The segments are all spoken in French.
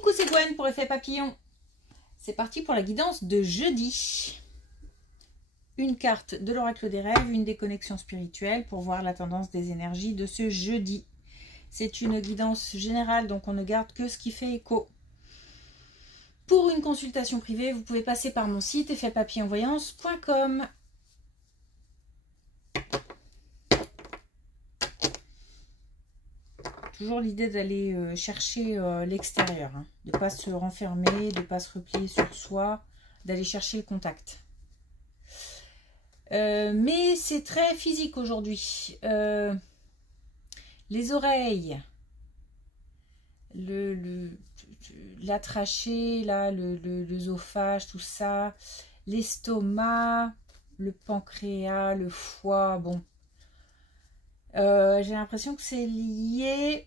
Coucou, c'est Gwen pour Effet Papillon. C'est parti pour la guidance de jeudi. Une carte de l'oracle des rêves, une déconnexion spirituelle pour voir la tendance des énergies de ce jeudi. C'est une guidance générale, donc on ne garde que ce qui fait écho. Pour une consultation privée, vous pouvez passer par mon site effetpapillonvoyance.com. Toujours l'idée d'aller chercher l'extérieur, hein, de ne pas se renfermer, de ne pas se replier sur soi, d'aller chercher le contact. Mais c'est très physique aujourd'hui. Les oreilles, la trachée, là, l'œsophage, tout ça, l'estomac, le pancréas, le foie, bon. J'ai l'impression que c'est lié.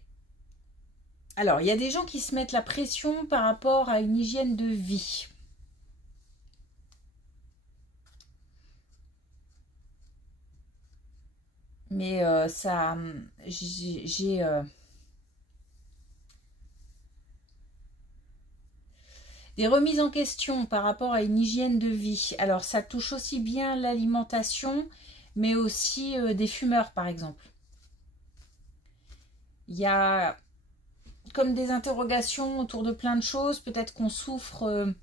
Alors, il y a des gens qui se mettent la pression par rapport à une hygiène de vie. Mais ça, j'ai des remises en question par rapport à une hygiène de vie. Alors, ça touche aussi bien l'alimentation, mais aussi des fumeurs, par exemple. Il y a comme des interrogations autour de plein de choses. Peut-être qu'on souffre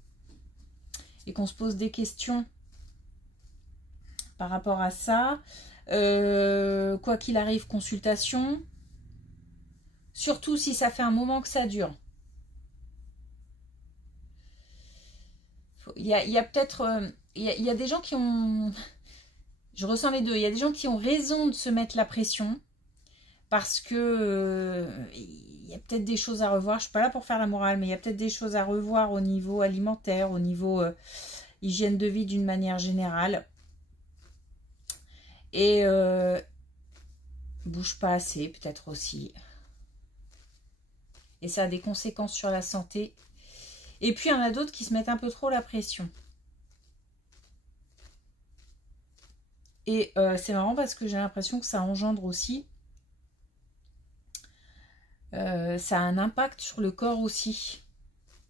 et qu'on se pose des questions par rapport à ça. Quoi qu'il arrive, consultation. Surtout si ça fait un moment que ça dure. Il y a peut-être... il y a des gens qui ont... Je ressens les deux. Il y a des gens qui ont raison de se mettre la pression. Parce que... il y a peut-être des choses à revoir. Je ne suis pas là pour faire la morale, mais il y a peut-être des choses à revoir au niveau alimentaire, au niveau hygiène de vie d'une manière générale. Et bouge pas assez, peut-être aussi. Et ça a des conséquences sur la santé. Et puis, il y en a d'autres qui se mettent un peu trop la pression. Et c'est marrant parce que j'ai l'impression que ça engendre aussi... ça a un impact sur le corps aussi.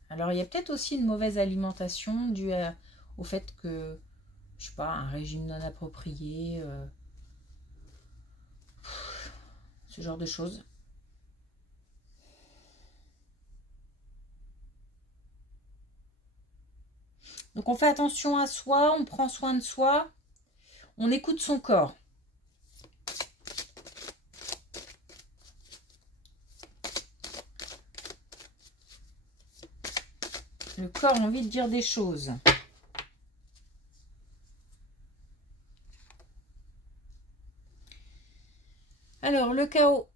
Alors, il y a peut-être aussi une mauvaise alimentation due au fait que, je sais pas, un régime non approprié, ce genre de choses. Donc, on fait attention à soi, on prend soin de soi, on écoute son corps. Le corps a envie de dire des choses. Alors, le chaos.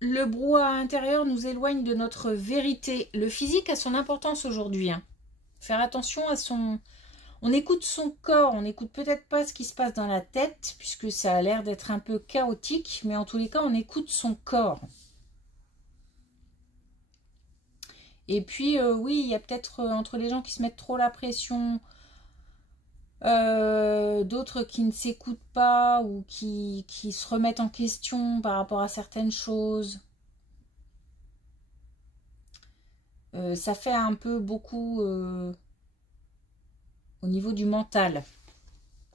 Le brouhaha intérieur nous éloigne de notre vérité. Le physique a son importance aujourd'hui. Hein. Faire attention à son... On écoute son corps, on n'écoute peut-être pas ce qui se passe dans la tête, puisque ça a l'air d'être un peu chaotique, mais en tous les cas, on écoute son corps. Et puis, oui, il y a peut-être entre les gens qui se mettent trop la pression, d'autres qui ne s'écoutent pas ou qui se remettent en question par rapport à certaines choses. Ça fait un peu beaucoup au niveau du mental.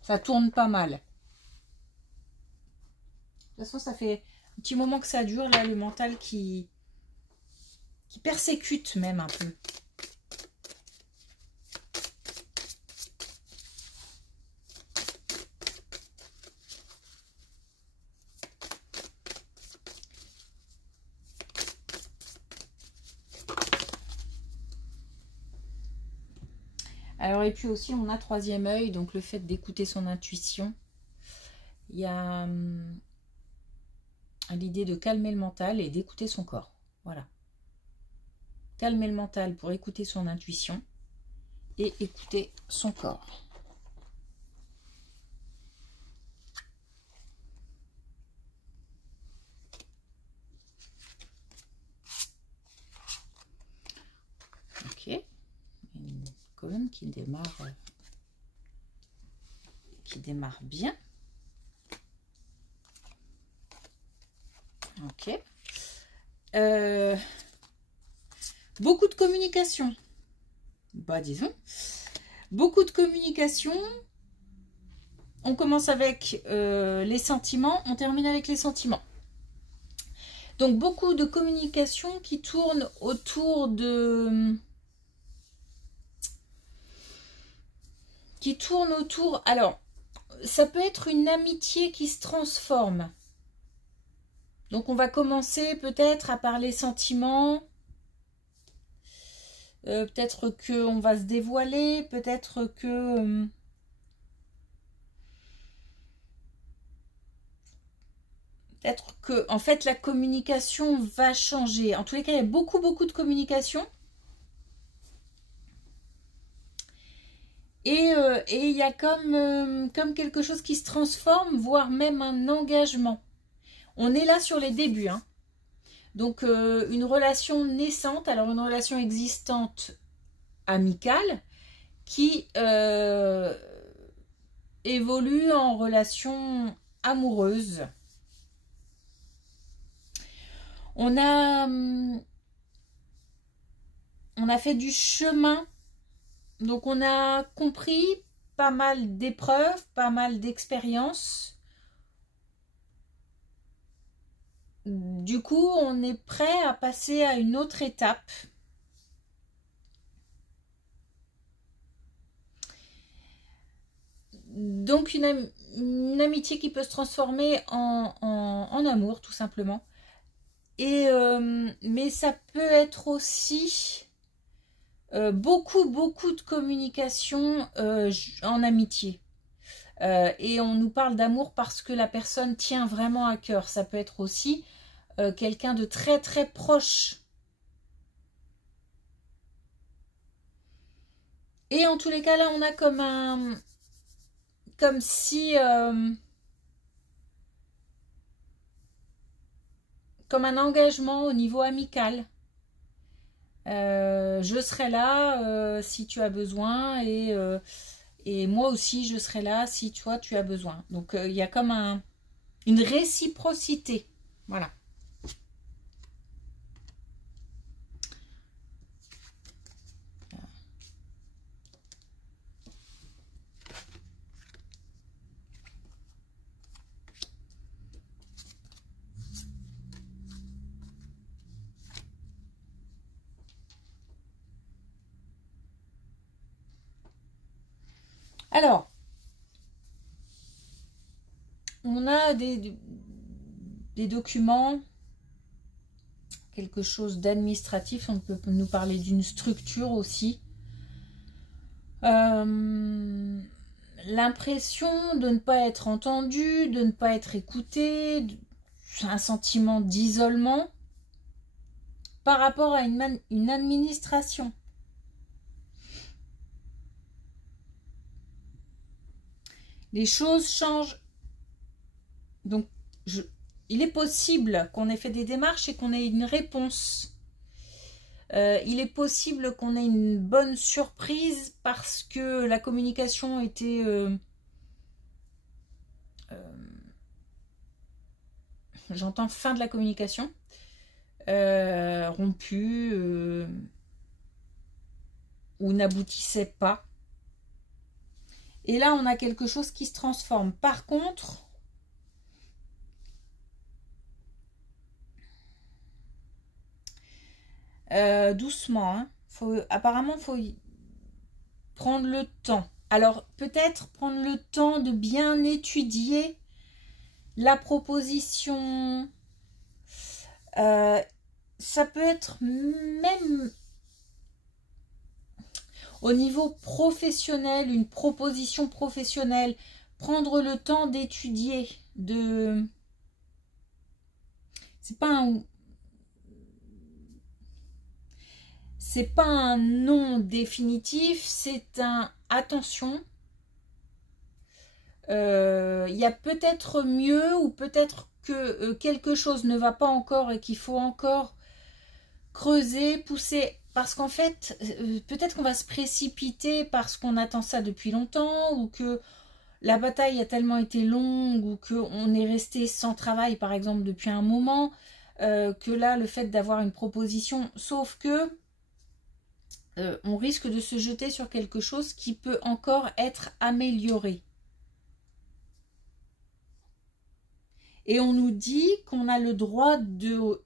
Ça tourne pas mal. De toute façon, ça fait un petit moment que ça dure, là, le mental qui persécute même un peu. Alors, et puis aussi, on a troisième œil, donc le fait d'écouter son intuition. Il y a l'idée de calmer le mental et d'écouter son corps. Voilà. Calmer le mental pour écouter son intuition et écouter son corps. Ok. Une colonne qui démarre bien. Ok. Beaucoup de communication. Bah, disons. Beaucoup de communication. On commence avec les sentiments, on termine avec les sentiments. Donc, beaucoup de communication qui tourne autour de... Alors, ça peut être une amitié qui se transforme. Donc, on va commencer peut-être à parler sentiments. Peut-être qu'on va se dévoiler. Peut-être que... peut-être que, en fait, la communication va changer. En tous les cas, il y a beaucoup de communication. Et il y a comme quelque chose qui se transforme, voire même un engagement. On est là sur les débuts. Hein. Donc, une relation naissante, alors une relation existante amicale, qui évolue en relation amoureuse. On a fait du chemin. Donc, on a compris pas mal d'épreuves, pas mal d'expériences. Du coup, on est prêt à passer à une autre étape. Donc, une amitié qui peut se transformer en amour, tout simplement. Mais ça peut être aussi... beaucoup de communication en amitié. Et on nous parle d'amour parce que la personne tient vraiment à cœur. Ça peut être aussi quelqu'un de très proche. Et en tous les cas, là, on a comme si... comme un engagement au niveau amical. Je serai là si tu as besoin et moi aussi je serai là si toi tu as besoin. Donc il y a comme une réciprocité. Voilà. Alors, on a des documents, quelque chose d'administratif, on peut nous parler d'une structure aussi. L'impression de ne pas être entendu, de ne pas être écouté, un sentiment d'isolement par rapport à une administration. Les choses changent. Donc, il est possible qu'on ait fait des démarches et qu'on ait une réponse. Il est possible qu'on ait une bonne surprise parce que la communication était j'entends fin de la communication, rompue ou n'aboutissait pas. Et là, on a quelque chose qui se transforme. Par contre, doucement, hein. Apparemment, il faut prendre le temps. Alors, peut-être prendre le temps de bien étudier la proposition. Ça peut être même au niveau professionnel, une proposition professionnelle. Prendre le temps d'étudier, c'est pas un non définitif, c'est un attention. Il y a peut-être mieux ou peut-être que quelque chose ne va pas encore et qu'il faut encore creuser, pousser. Parce qu'en fait, peut-être qu'on va se précipiter parce qu'on attend ça depuis longtemps ou que la bataille a tellement été longue ou qu'on est resté sans travail, par exemple, depuis un moment, que là, le fait d'avoir une proposition, sauf que on risque de se jeter sur quelque chose qui peut encore être amélioré. Et on nous dit qu'on a le droit de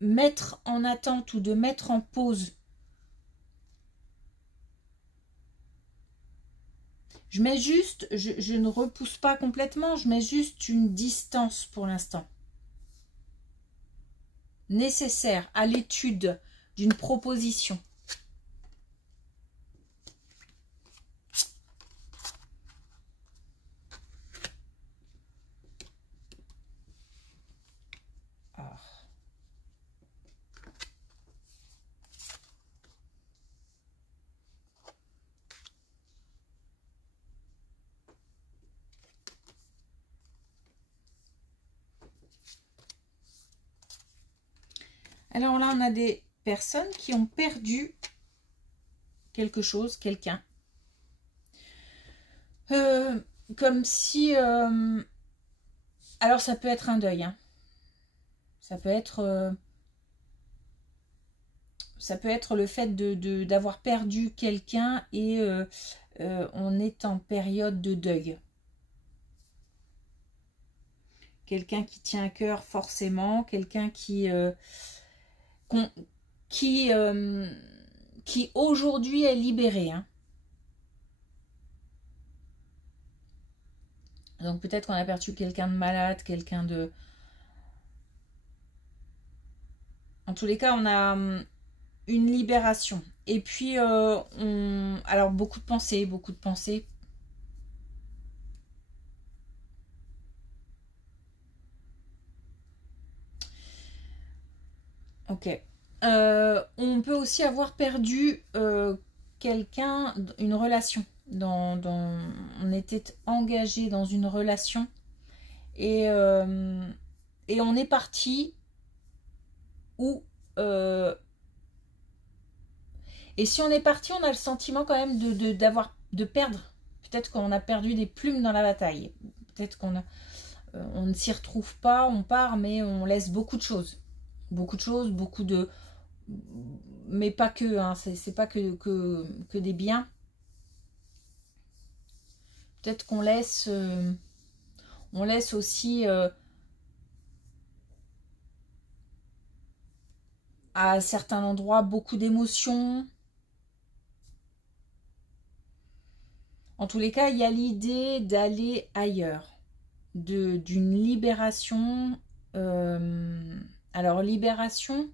mettre en attente ou de mettre en pause. Je mets juste, je ne repousse pas complètement, je mets juste une distance pour l'instant. Nécessaire à l'étude d'une proposition. Alors là, on a des personnes qui ont perdu quelque chose, quelqu'un. Comme si... alors, ça peut être un deuil. Hein. Ça peut être le fait d'avoir perdu quelqu'un et on est en période de deuil. Quelqu'un qui tient à cœur forcément, quelqu'un qui aujourd'hui est libéré. Hein. Donc peut-être qu'on a perdu quelqu'un de malade, quelqu'un de... En tous les cas, on a une libération. Et puis, alors beaucoup de pensées, beaucoup de pensées. Ok. On peut aussi avoir perdu quelqu'un, une relation. On était engagé dans une relation et on est parti où... et si on est parti, on a le sentiment quand même de perdre. Peut-être qu'on a perdu des plumes dans la bataille. Peut-être qu'on on ne s'y retrouve pas, on part, mais on laisse beaucoup de choses. Beaucoup de choses, beaucoup de... Mais pas que, hein, c'est pas que des biens. Peut-être qu'on laisse... on laisse aussi... à certains endroits beaucoup d'émotions. En tous les cas, il y a l'idée d'aller ailleurs, d'une libération. Alors, libération,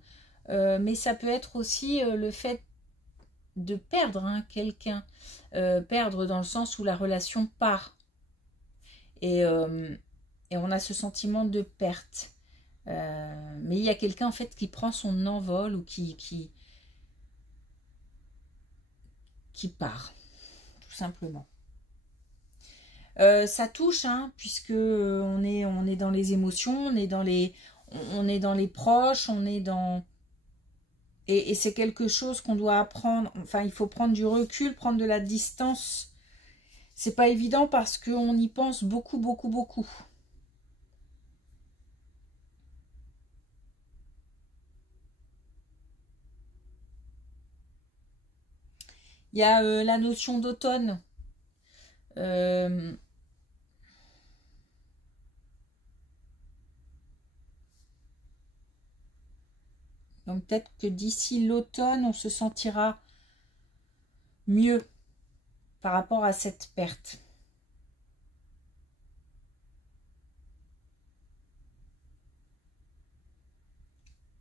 mais ça peut être aussi le fait de perdre hein, quelqu'un. Perdre dans le sens où la relation part. Et on a ce sentiment de perte. Mais il y a quelqu'un en fait qui prend son envol ou qui part, tout simplement. Ça touche, hein, puisque on est dans les émotions, on est dans les proches, on est dans... Et c'est quelque chose qu'on doit apprendre, enfin il faut prendre du recul, prendre de la distance. C'est pas évident parce qu'on y pense beaucoup, beaucoup, beaucoup. Il y a la notion d'automne. Donc peut-être que d'ici l'automne, on se sentira mieux par rapport à cette perte.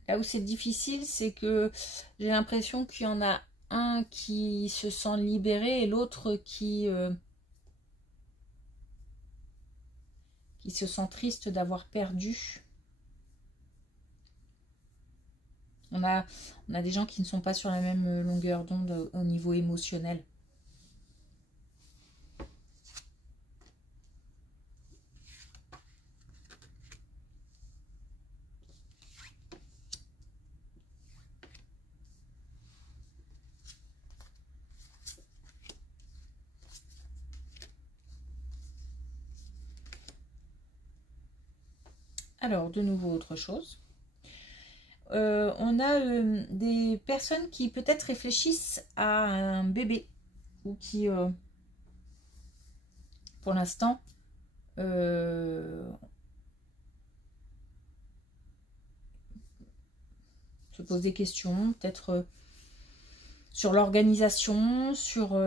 Là où c'est difficile, c'est que j'ai l'impression qu'il y en a un qui se sent libéré et l'autre qui se sent triste d'avoir perdu. On a des gens qui ne sont pas sur la même longueur d'onde au niveau émotionnel. Alors, de nouveau, autre chose. on a des personnes qui peut-être réfléchissent à un bébé ou qui, pour l'instant, se posent des questions, peut-être sur l'organisation, sur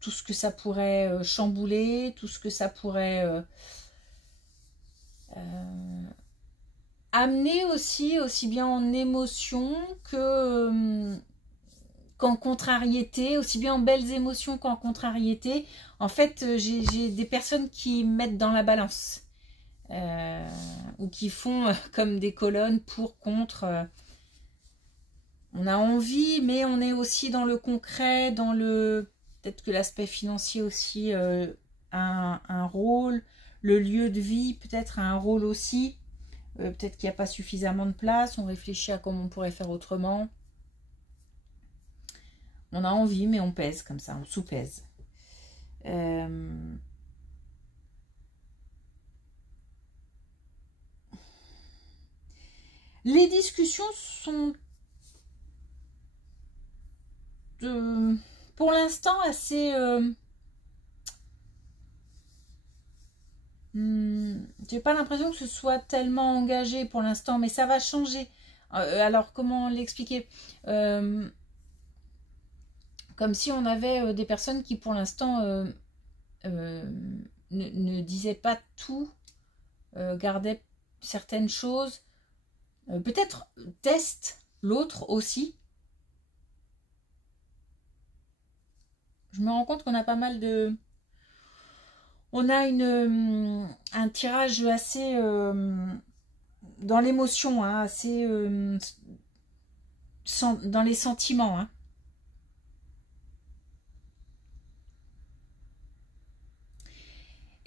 tout ce que ça pourrait chambouler, tout ce que ça pourrait amener aussi bien en émotion que qu'en contrariété, aussi bien en belles émotions qu'en contrariété. En fait, j'ai des personnes qui mettent dans la balance ou qui font comme des colonnes pour, contre. On a envie, mais on est aussi dans le concret, dans le... Peut-être que l'aspect financier aussi a un rôle. Le lieu de vie peut-être a un rôle aussi. Peut-être qu'il n'y a pas suffisamment de place. On réfléchit à comment on pourrait faire autrement. On a envie, mais on pèse comme ça, on sous-pèse. Les discussions sont pour l'instant assez... j'ai pas l'impression que ce soit tellement engagé pour l'instant, mais ça va changer. Alors, comment l'expliquer comme si on avait des personnes qui, pour l'instant, ne disaient pas tout, gardaient certaines choses. Peut-être testent l'autre aussi. Je me rends compte qu'on a pas mal de... On a un tirage assez... dans l'émotion, hein, assez... dans les sentiments, hein.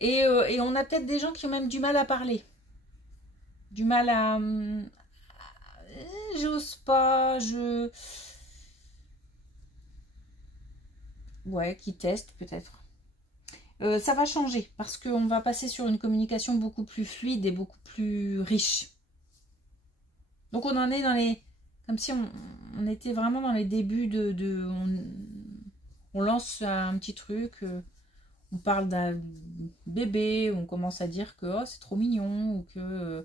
Et on a peut-être des gens qui ont même du mal à parler. Du mal à... j'ose pas, ouais, qui testent peut-être. Ça va changer parce qu'on va passer sur une communication beaucoup plus fluide et beaucoup plus riche. Donc on en est dans les... Comme si on était vraiment dans les débuts on lance un petit truc... on parle d'un bébé, on commence à dire que oh, c'est trop mignon, ou que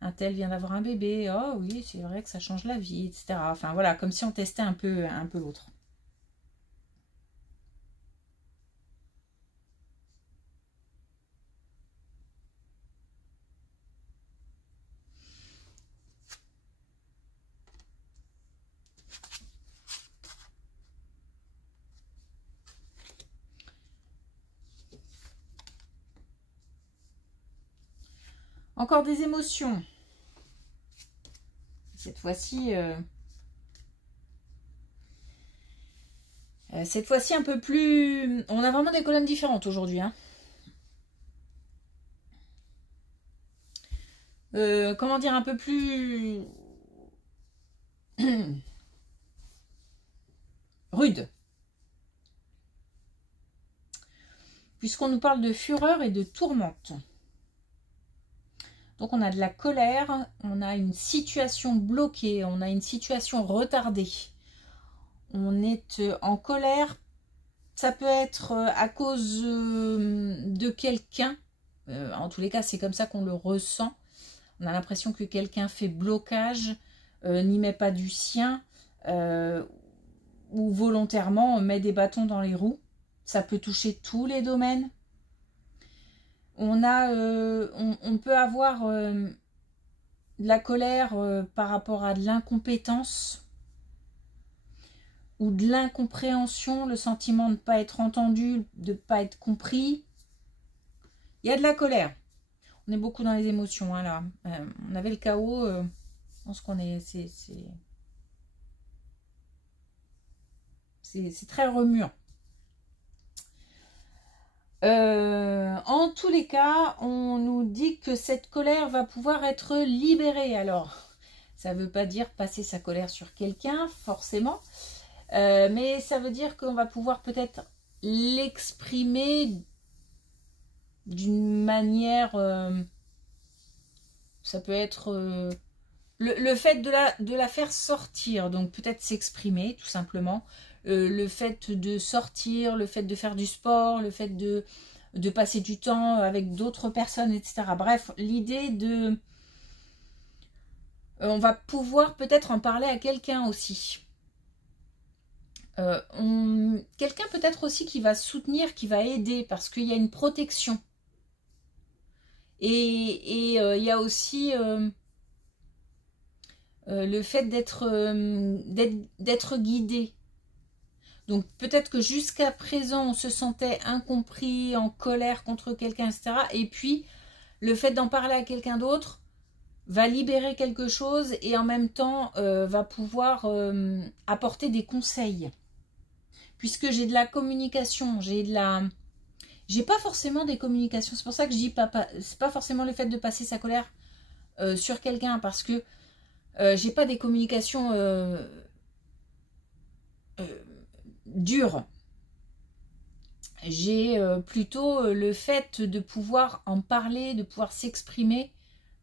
un tel vient d'avoir un bébé, oh oui, c'est vrai que ça change la vie, etc. Enfin voilà, comme si on testait un peu l'autre. Encore des émotions. Cette fois-ci, un peu plus... On a vraiment des colonnes différentes aujourd'hui. Hein. Comment dire, un peu plus... rude. Puisqu'on nous parle de fureur et de tourmente. Donc on a de la colère, on a une situation bloquée, on a une situation retardée. On est en colère, ça peut être à cause de quelqu'un. En tous les cas, c'est comme ça qu'on le ressent. On a l'impression que quelqu'un fait blocage, n'y met pas du sien, ou volontairement met des bâtons dans les roues. Ça peut toucher tous les domaines. On peut avoir de la colère par rapport à de l'incompétence ou de l'incompréhension, le sentiment de ne pas être entendu, de ne pas être compris. Il y a de la colère. On est beaucoup dans les émotions, hein, là. On avait le chaos. Je pense qu'on est... C'est très remuant. En tous les cas, on nous dit que cette colère va pouvoir être libérée. Alors, ça ne veut pas dire passer sa colère sur quelqu'un, forcément. Mais ça veut dire qu'on va pouvoir peut-être l'exprimer d'une manière... ça peut être le fait de la faire sortir, donc peut-être s'exprimer tout simplement, le fait de sortir, le fait de faire du sport, le fait de passer du temps avec d'autres personnes, etc. Bref, l'idée de... on va pouvoir peut-être en parler à quelqu'un aussi. Quelqu'un peut-être aussi qui va soutenir, qui va aider, parce qu'il y a une protection. Et il y a aussi le fait d'être guidé. Donc peut-être que jusqu'à présent, on se sentait incompris, en colère contre quelqu'un, etc. Et puis, le fait d'en parler à quelqu'un d'autre va libérer quelque chose et en même temps va pouvoir apporter des conseils. Puisque j'ai de la communication, j'ai pas forcément des communications. C'est pour ça que je dis c'est pas forcément le fait de passer sa colère sur quelqu'un, parce que j'ai pas des communications dures. J'ai plutôt le fait de pouvoir en parler, de pouvoir s'exprimer,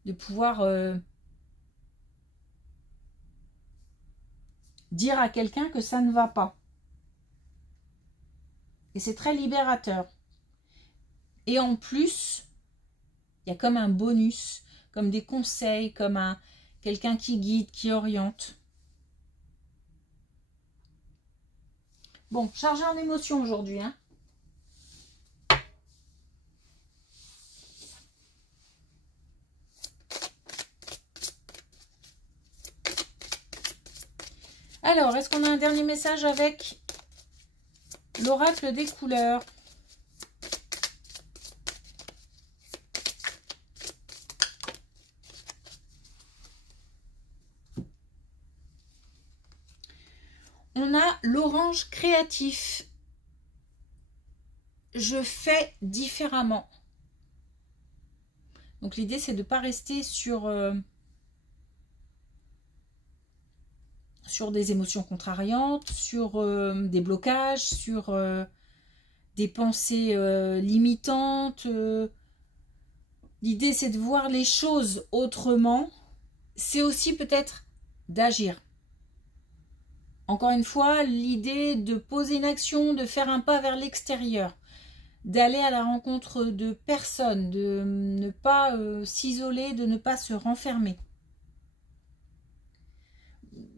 de pouvoir dire à quelqu'un que ça ne va pas. Et c'est très libérateur. Et en plus, il y a comme un bonus, comme des conseils, comme quelqu'un qui guide, qui oriente. Bon, chargé en émotions aujourd'hui, hein. Alors, est-ce qu'on a un dernier message avec l'oracle des couleurs? On a l'orange créatif. Je fais différemment. Donc l'idée, c'est de ne pas rester sur des émotions contrariantes, sur des blocages, sur des pensées limitantes. L'idée, c'est de voir les choses autrement. C'est aussi peut-être d'agir. Encore une fois, l'idée de poser une action, de faire un pas vers l'extérieur, d'aller à la rencontre de personnes, de ne pas s'isoler, de ne pas se renfermer.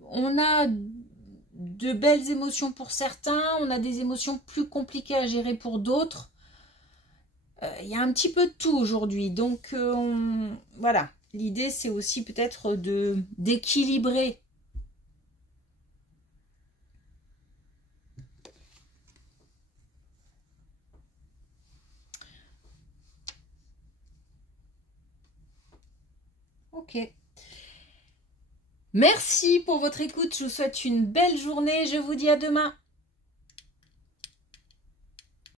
On a de belles émotions pour certains, on a des émotions plus compliquées à gérer pour d'autres. Il y a un petit peu de tout aujourd'hui, donc voilà. L'idée, c'est aussi peut-être d'équilibrer. Ok. Merci pour votre écoute. Je vous souhaite une belle journée. Je vous dis à demain.